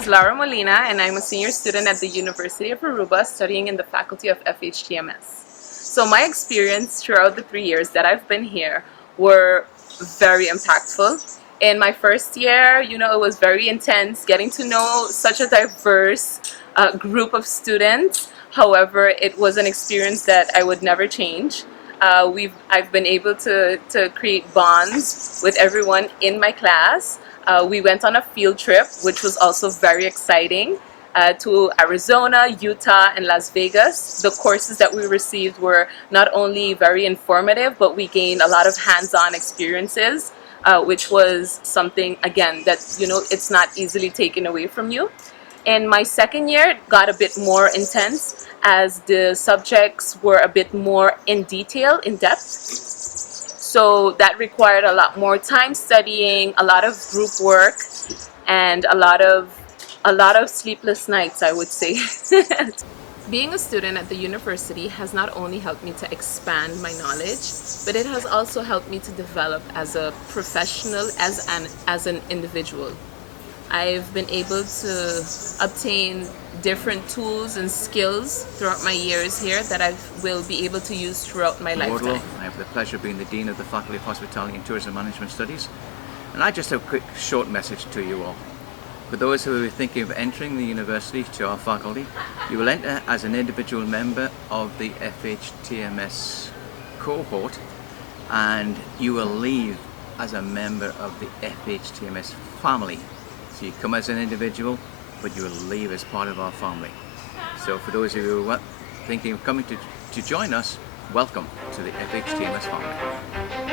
is Laura Molina, and I'm a senior student at the University of Aruba studying in the faculty of FHTMS. So my experience throughout the 3 years that I've been here were very impactful. In my first year, it was very intense getting to know such a diverse group of students. However, it was an experience that I would never change. I've been able to create bonds with everyone in my class. We went on a field trip, which was also very exciting, to Arizona, Utah, and Las Vegas. The courses that we received were not only very informative, but we gained a lot of hands-on experiences, which was something, again, that, it's not easily taken away from you. In my second year, it got a bit more intense as the subjects were a bit more in detail, in depth. So that required a lot more time studying, a lot of group work, and a lot of sleepless nights, I would say. Being a student at the university has not only helped me to expand my knowledge, but it has also helped me to develop as a professional, as an individual. I've been able to obtain different tools and skills throughout my years here that I will be able to use throughout my lifetime. I have the pleasure of being the Dean of the Faculty of Hospitality and Tourism Management Studies, and I just have a quick short message to you all. For those who are thinking of entering the university to our faculty, you will enter as an individual member of the FHTMS cohort, and you will leave as a member of the FHTMS family. So you come as an individual, but you will leave as part of our family. So for those of you who are thinking of coming to join us, welcome to the FHTMS family.